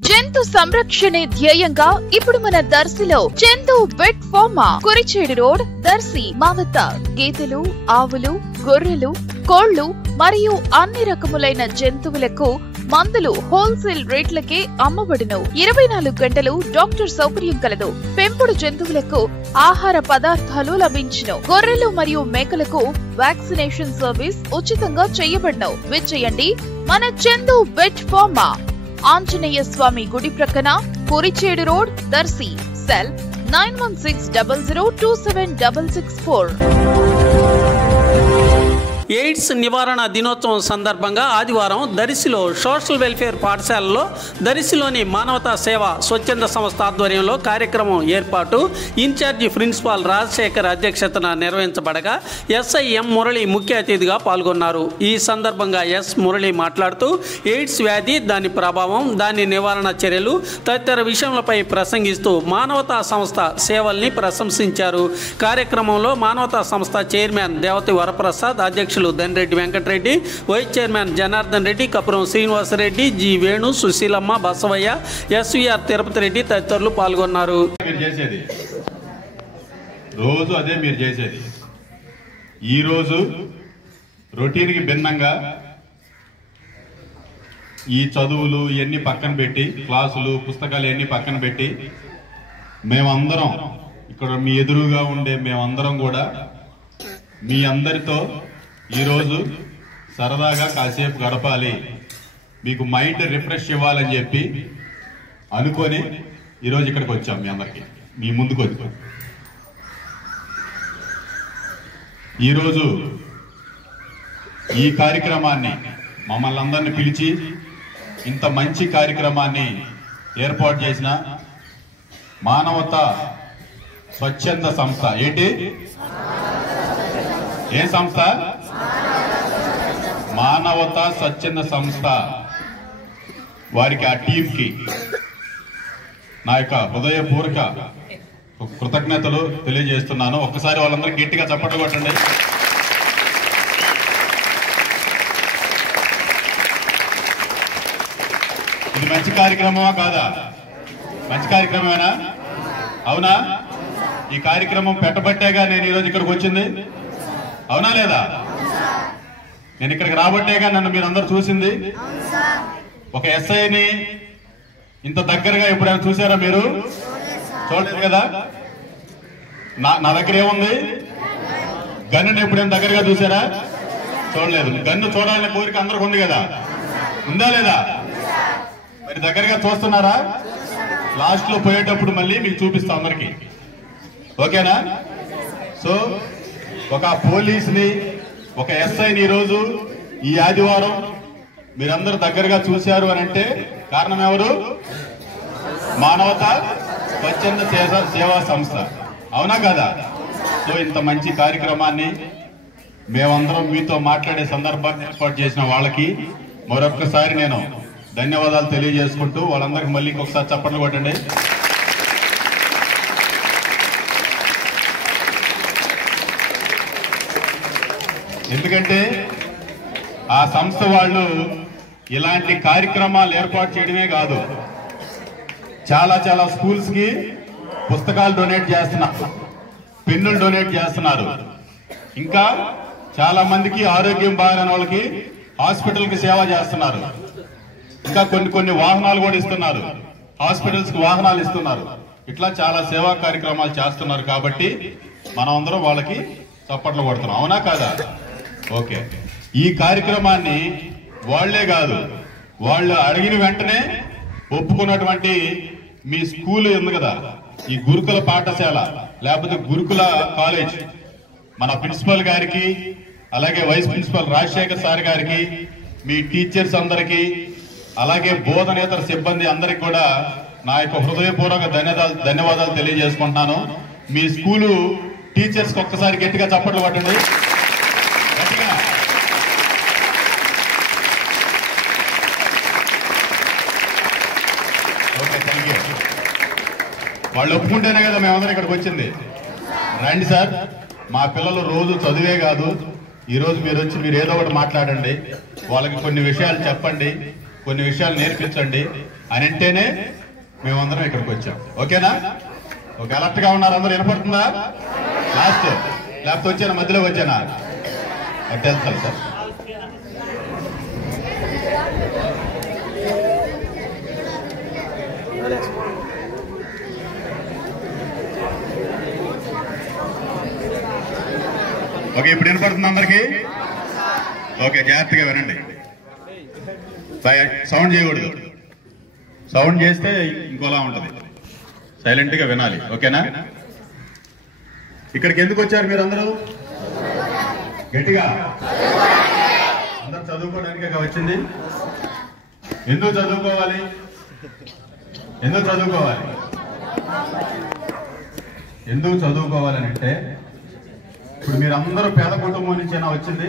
జంతు సంరక్షణే ధ్యేయంగా ఇప్పుడు మన దర్శిలో Chandu vet pharma Kurichedu road Darsi మా వద్ద గేదెలు, ఆవులు, గొర్రెలు, కోళ్లు మరియు అన్ని రకములైన జంతువులకు మందులు హోల్సేల్ రేట్లకే అమ్మబడును. 24 గంటలు డాక్టర్ సౌకర్యం కలదు. పెంపుడు జంతువులకు ఆహార పదార్థాలు లభించును. గొర్రెలు మరియు మేకలకు వ్యాక్సినేషన్ సర్వీస్ ఉచితంగా చేయబడును. విచ్చేయండి మన చందు వెట్ ఫార్మా, ఆంజనేయ స్వామి గుడి ప్రక్కన, Kurichedu road, Darsi. Cell 9160027664. AIDS నివారణ దినోత్సవం సందర్భంగా ఆదివారం దర్శిలో సోషల్ వెల్ఫేర్ పాఠశాలలో దర్శిలోని మానవతా సేవ స్వచ్ఛంద సంస్థ ఆధ్వర్యంలో కార్యక్రమం ఏర్పాటు ఇన్ఛార్జి ప్రిన్సిపాల్ రాజశేఖర్ అధ్యక్షతన నిర్వహించబడగా ఎస్ఐఎం మురళి ముఖ్య అతిథిగా పాల్గొన్నారు. ఈ సందర్భంగా ఎస్ మురళి మాట్లాడుతూ ఎయిడ్స్ వ్యాధి, దాని ప్రభావం, దాని నివారణ చర్యలు తదితర విషయాలపై ప్రసంగిస్తూ మానవతా సంస్థ సేవల్ని ప్రశంసించారు. కార్యక్రమంలో మానవతా సంస్థ చైర్మన్ దేవతి వరప్రసాద్, అధ్యక్షులు Dhanreddy Venkatareddy, vice chairman Janardhan Reddy, Kapuram Srinivasareddy, G Venu, Sushilamma, Basavaiah, SVR Tirupati Reddy తదితరులు పాల్గొన్నారు. రోజు అదే మీరు చేసేది. ఈ రోజు రొటీన్కి భిన్నంగా ఈ చదువులు ఇవన్నీ పక్కన పెట్టి, క్లాసులు, పుస్తకాలు ఇవన్నీ పక్కన పెట్టి, మేమందరం ఇక్కడ మీ ఎదురుగా ఉండే మేమందరం కూడా మీ అందరితో ఈరోజు సరదాగా కాసేపు గడపాలి, మీకు మైండ్ రిఫ్రెష్ ఇవ్వాలని చెప్పి అనుకొని ఈరోజు ఇక్కడికి వచ్చాం. మీ అందరికీ మీ ముందుకు వచ్చాం. ఈరోజు ఈ కార్యక్రమాన్ని మమ్మల్ని అందరినీ పిలిచి ఇంత మంచి కార్యక్రమాన్ని ఏర్పాటు చేసిన మానవతా స్వచ్ఛంద సంస్థ, ఏంటి ఏ సంస్థ? మానవతా స్వచ్ఛంద సంస్థ వారికి, ఆ టీంకి నా యొక్క హృదయపూర్వక కృతజ్ఞతలు తెలియజేస్తున్నాను. ఒక్కసారి వాళ్ళందరికీ గట్టిగా చప్పట్లు కొట్టండి. ఇది మంచి కార్యక్రమమా కాదా? మంచి కార్యక్రమమేనా? అవునా? ఈ కార్యక్రమం పెట్టబట్టేగా నేను ఈరోజు ఇక్కడికి వచ్చింది, అవునా లేదా? నేను ఇక్కడికి రాబట్టేగా నన్ను మీరందరూ చూసింది. ఒక ఎస్ఐని ఇంత దగ్గరగా ఎప్పుడైనా చూసారా మీరు? చూడలేదు కదా. నా దగ్గర ఏముంది? గన్నుని ఎప్పుడైనా దగ్గరగా చూసారా? చూడలేదు. గన్ను చూడాలనే కోరిక అందరికి ఉంది కదా, ఉందా లేదా? మరి దగ్గరగా చూస్తున్నారా? లాస్ట్ లో పోయేటప్పుడు మళ్ళీ మీకు చూపిస్తా అందరికి, ఓకేనా? సో ఒక పోలీసుని, ఒక ఎస్ఐని ఈరోజు ఈ ఆదివారం మీరందరూ దగ్గరగా చూశారు అని అంటే కారణం ఎవరు? మానవతా స్వచ్ఛంద సేవా సంస్థ, అవునా కదా? సో ఇంత మంచి కార్యక్రమాన్ని మేమందరం మీతో మాట్లాడే సందర్భాన్ని ఏర్పాటు చేసిన వాళ్ళకి మరొక్కసారి నేను ధన్యవాదాలు తెలియజేసుకుంటూ వాళ్ళందరికీ మళ్ళీ ఇంకొకసారి చప్పట్లు కొట్టండి. ఎందుకంటే ఆ సంస్థ వాళ్ళు ఇలాంటి కార్యక్రమాలు ఏర్పాటు చేయడమే కాదు, చాలా చాలా స్కూల్స్ కి పుస్తకాలు డొనేట్ చేస్తున్నారు, పెన్నులు డొనేట్ చేస్తున్నారు, ఇంకా చాలా మందికి ఆరోగ్యం బాగాలేని వాళ్ళకి హాస్పిటల్ కి సేవ చేస్తున్నారు, ఇంకా కొన్ని వాహనాలు కూడా ఇస్తున్నారు, హాస్పిటల్స్ కి వాహనాలు ఇస్తున్నారు. ఇట్లా చాలా సేవా కార్యక్రమాలు చేస్తున్నారు. కాబట్టి మనం అందరం వాళ్ళకి చప్పట్లు కొడుతున్నాం, అవునా కాదా? ఓకే. ఈ కార్యక్రమాన్ని వాళ్లే కాదు, వాళ్ళు అడిగిన వెంటనే ఒప్పుకున్నటువంటి మీ స్కూల్ ఉంది కదా, ఈ గురుకుల పాఠశాల లేకపోతే గురుకుల కాలేజ్, మన ప్రిన్సిపల్ గారికి, అలాగే వైస్ ప్రిన్సిపల్ రాజశేఖర్ సార్ గారికి, మీ టీచర్స్ అందరికీ, అలాగే బోధనేతర సిబ్బంది అందరికి కూడా నా యొక్క హృదయపూర్వక ధన్యవాదాలు తెలియజేసుకుంటున్నాను. మీ స్కూలు టీచర్స్ కి ఒక్కసారి గట్టిగా చప్పట్లు పట్టండి. Okay, thank you. వాళ్ళు ఒప్పుకుంటేనే కదా మేమందరం ఇక్కడికి వచ్చింది. రండి సార్, మా పిల్లలు రోజు చదివే కాదు, ఈ రోజు మీరు వచ్చి మీరు ఏదో ఒకటి మాట్లాడండి, వాళ్ళకి కొన్ని విషయాలు చెప్పండి, కొన్ని విషయాలు నేర్పించండి అని అంటేనే మేమందరం ఇక్కడికి వచ్చాం. ఓకేనా? ఒక అలర్ట్ గా ఉన్నారు అందరూ? వినపడుతుందా? లాస్ట్ లేకపోతే వచ్చానా? మధ్యలో వచ్చానా? అది తెలుసు సార్. ఓకే, ఇప్పుడు వినపడుతుంది అందరికి? ఓకే, జాగ్రత్తగా వినండి. సౌండ్ చేయకూడదు. సౌండ్ చేస్తే ఇంకోలా ఉంటుంది. సైలెంట్ గా వినాలి. ఓకేనా? ఇక్కడికి ఎందుకు వచ్చారు మీరు అందరూ? గట్టిగా అందరూ చదువుకోవడానికి వచ్చింది. ఎందుకు చదువుకోవాలి? ఎందుకు చదువుకోవాలి? ఎందుకు చదువుకోవాలని అంటే, ఇప్పుడు మీరందరూ పేద కుటుంబం నుంచేనా వచ్చింది?